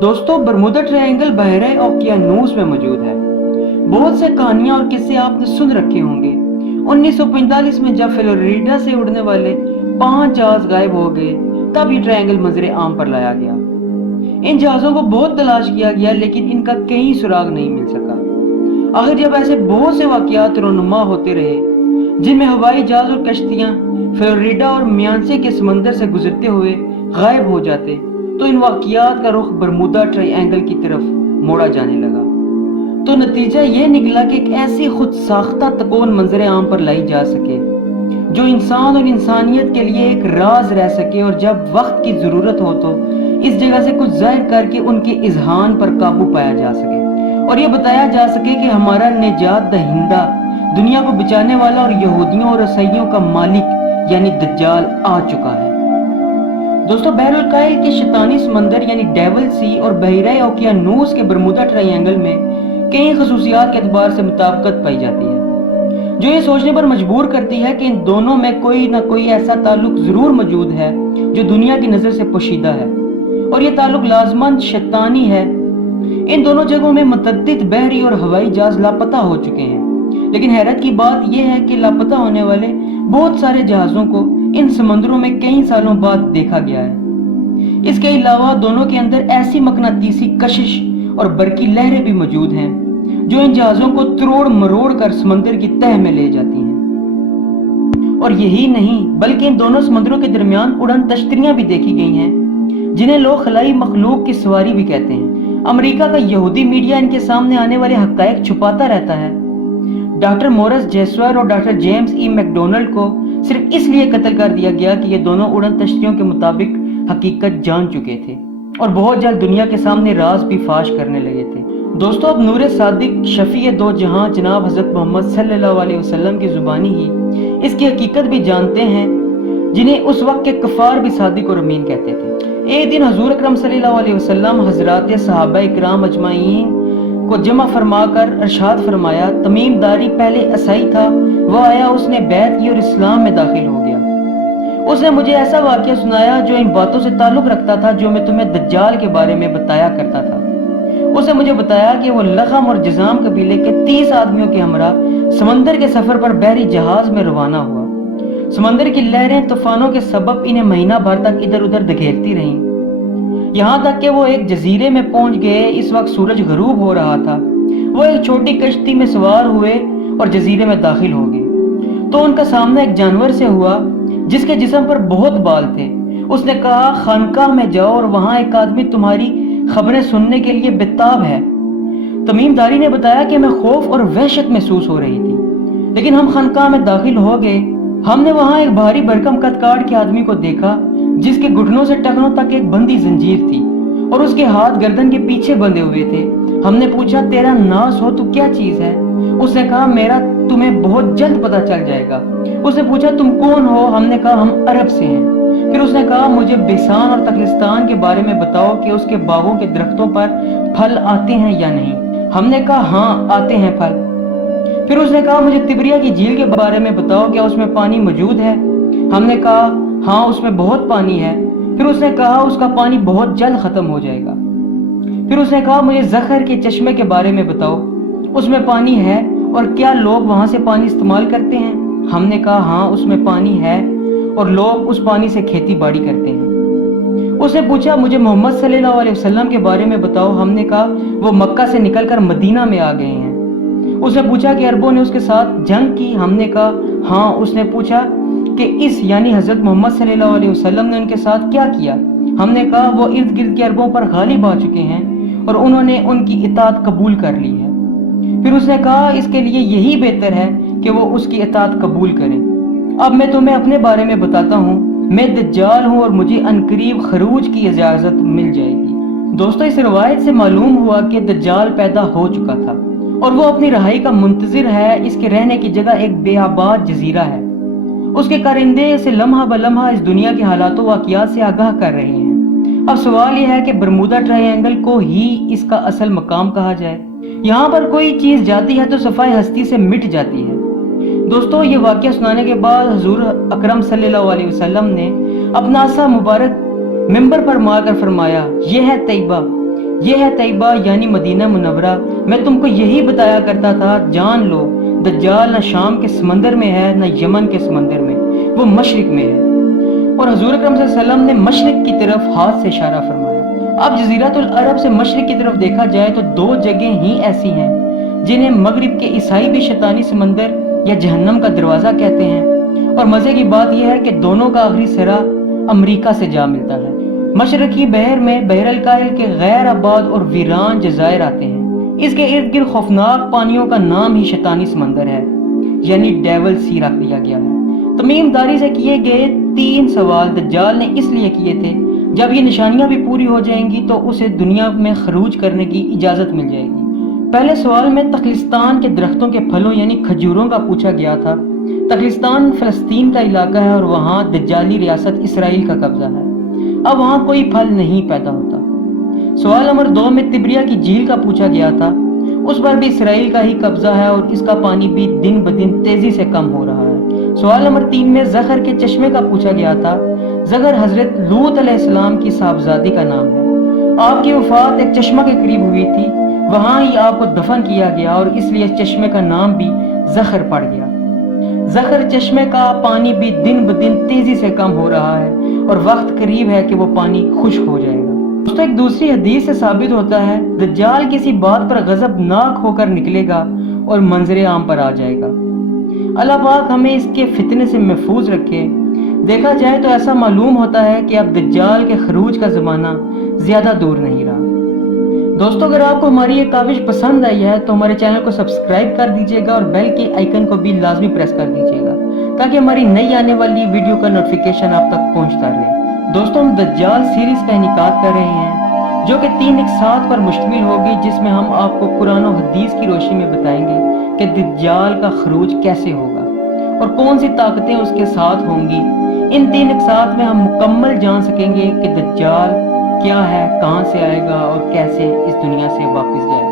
दोस्तों, बरमुदा ट्रायंगल बहरे ओकियानूस में मौजूद है। बहुत से कहानियां और किस्से आपने सुन रखे होंगे। 1945 में जब फ्लोरिडा से उड़ने वाले 5 जहाज गायब हो गए, तब ये ट्रायंगल मंजरे आम पर लाया गया। इन जहाजों को बहुत तलाश किया गया, लेकिन इनका कहीं सुराग नहीं मिल सका। आखिर जब ऐसे बहुत से वाकयात रोनुमा होते रहे, जिनमें हवाई जहाज और कश्तियां फ्लोरिडा और मियानसे के समंदर से गुजरते हुए गायब हो जाते, तो इन वाकयात का रुख बरमुदा ट्रायंगल की तरफ मोड़ा जाने लगा। तो नतीजा ये निकला कि एक ऐसी खुद साख्ता तकोन मंजर आम पर लाई जा सके जो इंसान और इंसानियत के लिए एक राज रह सके, और जब वक्त की जरूरत हो तो इस जगह से कुछ जाहिर करके उनके इजहान पर काबू पाया जा सके, और ये बताया जा सके कि हमारा निजात दहिंदा, दुनिया को बचाने वाला और यहूदियों और ईसाइयों का मालिक यानी दज्जाल आ चुका है। दोस्तों, बहरुल कायल के शैतानी समंदर यानी डेविल सी और बहरे ओकियानूस के बरमुदा ट्रायंगल में कई खसूसियात के एतबार से मुताबिकत पाई जाती है, जो ये सोचने पर मजबूर करती है कि इन दोनों में कोई ना कोई ऐसा ताल्लुक जरूर मौजूद है जो दुनिया की नजर से पोशीदा है, और ये ताल्लुक लाजमन शैतानी है। इन दोनों जगहों में मुतअद्दिद बहरी और हवाई जहाज लापता हो चुके हैं, लेकिन हैरत की बात यह है कि लापता होने वाले बहुत सारे जहाजों को इन समंदरों में कई सालों बाद देखा गया है। इसके अलावा दोनों के अंदर ऐसी मकनातीसी कशिश और बरकी लहरें भी मौजूद हैं जो इन जहाजों को तोड़ मरोड़ कर समंदर की तह में ले जाती हैं। और यही नहीं, बल्कि इन दोनों समंदरों के दरमियान उड़न तश्तरियां भी देखी गई हैं, जिन्हें लोग खलाई मखलूक की सवारी भी कहते हैं। अमेरिका का यहूदी मीडिया इनके सामने आने वाले हकायक छुपाता रहता है। डॉक्टर मोरिस जेसवर और डॉक्टर जेम्स ई मैकडोनल्ड को सिर्फ इसलिए कत्ल कर दिया गया कि ये दोनों उड़न तश्तरियों के मुताबिक हकीकत जान चुके थे और बहुत जल्द दुनिया के सामने राज भी फाश करने लगे थे। दोस्तों, अब नूर सादिक शफी दो जहां जनाब हजरत मोहम्मद सल्लल्लाहु अलैहि वसल्लम की जुबानी ही इसकी हकीकत भी जानते हैं, जिन्हें उस वक्त के कफार भी सादिक और अमीन कहते थे। एक दिन हजूर अकरम सल्लल्लाहु अलैहि वसल्लम हजरात सहाबा इकराम अजमाइन को जमा फरमा कर अरशाद फरमाया, तमीम दारी पहले ईसाई था, वो आया, उसने बैत की और इस्लाम में दाखिल हो गया। उसने मुझे ऐसा वाकया सुनाया जो इन बातों से ताल्लुक रखता था जो मैं तुम्हें दज्जाल के बारे में बताया करता था। उसने मुझे बताया कि वो लखम और जजाम कबीले के 30 आदमियों के हमरा समंदर के सफर पर बहरी जहाज में रवाना हुआ। समंदर की लहरें तूफानों के सबब इन्हें महीना भर तक इधर उधर धकेलती रहीं, यहाँ तक कि वो एक जजीरे में पहुंच गए। इस वक्त सूरज गरूब हो रहा था। वो एक छोटी कश्ती में सवार हुए और जजीरे में दाखिल हो गए, तो उनका सामना एक जानवर से हुआ जिसके जिस्म पर बहुत बाल थे। उसने कहा, खानकाह में जाओ और वहां एक आदमी तुम्हारी खबरें सुनने के लिए बेताब है। तमीमदारी ने बताया कि मैं खौफ और वहशत महसूस हो रही थी, लेकिन हम खानकाह में दाखिल हो गए। हमने वहां एक भारी भरकम कदकाठ के आदमी को देखा जिसके घुटनों से टखनों तक एक बंदी जंजीर थी और उसके हाथ गर्दन के पीछे बंधे हुए थे। हमने पूछा, तेरा नास हो तो क्या चीज है? उसने कहा, मेरा तुम्हें बहुत जल्द पता चल जाएगा। उसने पूछा, तुम कौन हो? हमने कहा, हम अरब से हैं। फिर उसने कहा, मुझे बेसान और तखलिस्तान के बारे में बताओ कि उसके बागों के दरख्तों पर फल आते हैं या नहीं। हमने कहा, हाँ आते हैं फल। फिर उसने कहा, मुझे तिब्रिया की झील के बारे में बताओ, क्या उसमें पानी मौजूद है? हमने कहा, हाँ उसमें बहुत पानी है। फिर उसने कहा, उसका पानी बहुत जल्द खत्म हो जाएगा। फिर उसने कहा, मुझे जखर के चश्मे के बारे में बताओ, उसमें पानी है और क्या लोग वहां से पानी इस्तेमाल करते हैं? हमने कहा, हाँ उसमें पानी है और लोग उस पानी से खेती बाड़ी करते हैं। उसने पूछा, मुझे मोहम्मद सल्लल्लाहु अलैहि वसल्लम के बारे में बताओ। हमने कहा, वो मक्का से निकलकर मदीना में आ गए हैं। उसने पूछा कि अरबों ने उसके साथ जंग की? हमने कहा, हाँ। उसने पूछा कि इस यानी हजरत मोहम्मद सल्लल्लाहु अलैहि वसल्लम ने उनके साथ क्या किया? हमने कहा, वो इर्द गिर्द के अरबों पर गालिब आ चुके हैं और उन्होंने उनकी इताअत कबूल कर ली है। फिर उसने कहा, इसके लिए यही बेहतर है कि वो उसकी इताअत कबूल करें। अब मैं तुम्हें अपने बारे में बताता हूँ। मैं दज्जाल हूँ और मुझे अनकरीब खरूज की इजाजत मिल जाएगी। दोस्तों, इस रवायत से मालूम हुआ कि दज्जाल पैदा हो चुका था और वो अपनी रहाई का मुंतजिर है। इसके रहने की जगह एक बेआबाद जजीरा है। उसके कारिंदे से लम्हा ब लम्हा इस दुनिया के हालातों वाक़ियात से आगाह कर रहे हैं। अब सवाल यह है कि बरमुदा ट्रायंगल को ही इसका असल मकाम कहा जाए। यहाँ पर कोई चीज जाती है तो सफाई हस्ती से मिट जाती है। दोस्तों, ये वाक़या सुनाने के बाद हुजूर अकरम सल्लल्लाहु अलैहि वसल्लम ने अपना सा मुबारक मिंबर पर मारकर फरमाया, यह है तैयबा, یہ ہے طیبہ یعنی مدینہ منورہ، میں تم کو یہی بتایا کرتا تھا، جان لو دجال نہ شام کے سمندر میں ہے نہ یمن کے سمندر میں، وہ مشرق میں ہے۔ اور حضور اکرم صلی اللہ علیہ وسلم نے مشرق کی طرف ہاتھ سے اشارہ فرمایا۔ اب جزیرۃ العرب سے مشرق کی طرف دیکھا جائے تو 2 جگہیں ہی ایسی ہیں جنہیں مغرب کے عیسائی بھی شیطانی سمندر یا جہنم کا دروازہ کہتے ہیں، اور مزے کی بات یہ ہے کہ دونوں کا آخری سرا امریکہ سے جا ملتا ہے۔ مشرقی بحر میں بحر الکاہل کے غیر آباد اور ویران جزائر آتے ہیں۔ اس کے ارد گرد خوفناک پانیوں کا نام ہی شیطانی سمندر ہے، یعنی ڈیول سی رکھ دیا گیا ہے۔ تمیم داری سے کیے گئے 3 سوال دجال نے اس لیے کیے تھے، جب یہ نشانیاں بھی پوری ہو جائیں گی تو اسے دنیا میں خروج کرنے کی اجازت مل جائے گی۔ پہلے سوال میں تخلستان کے درختوں کے پھلوں یعنی کھجوروں کا پوچھا گیا تھا۔ تخلستان فلسطین کا علاقہ ہے اور وہاں دجالی ریاست اسرائیل کا قبضہ ہے۔ اب وہاں کوئی پھل نہیں پیدا ہوتا۔ سوال نمبر 2 میں تبریہ کی جھیل کا پوچھا گیا تھا۔ اس پر بھی اسرائیل کا ہی قبضہ ہے اور اس کا پانی بھی دن بدن تیزی سے کم ہو رہا ہے۔ سوال نمبر 3 میں زغر کے چشمے کا پوچھا گیا تھا۔ زغر حضرت لوط علیہ السلام کی صاحبزادی کا نام ہے۔ آپ کی وفات ایک چشمہ کے قریب ہوئی تھی، وہاں ہی آپ کو دفن کیا گیا اور اس لیے چشمے کا نام بھی زغر پڑ گیا۔ زغر چشمے کا پانی بھی دن بدن تیزی سے کم ہو رہا ہے اور وقت قریب ہے کہ وہ پانی خشک ہو جائے گا۔ دوستو ایک دوسری حدیث سے ثابت ہوتا ہے دجال کسی بات پر غضبناک ہو کر نکلے گا اور منظر عام پر آ جائے گا۔ اللہ پاک ہمیں اس کے فتنے سے محفوظ رکھے۔ دیکھا جائے تو ایسا معلوم ہوتا ہے کہ اب دجال کے خروج کا زمانہ زیادہ دور نہیں رہا۔ دوستو اگر آپ کو ہماری یہ کاوش پسند آئی ہے تو ہمارے چینل کو سبسکرائب کر دیجئے گا اور بیل کے آئیکن کو بھی لازمی پریس کر دیجئے گا تاکہ ہماری نئی آنے والی ویڈیو کا نوٹیفیکیشن آپ تک پہنچتا رہے۔ دوستو ہم دجال سیریز کا انعقاد کر رہے ہیں جو کہ 3 اقساط پر مشتمل ہوگی، جس میں ہم آپ کو قرآن و حدیث کی روشنی میں بتائیں گے کہ دجال کا خروج کیسے ہوگا اور کون سی طاقتیں اس کے ساتھ ہوں گی۔ ان 3 اقساط میں ہم مکمل جان سکیں گے کہ دجال کیا ہے، کہاں سے آئے گا اور کیسے اس دنیا سے واپس جائے گا۔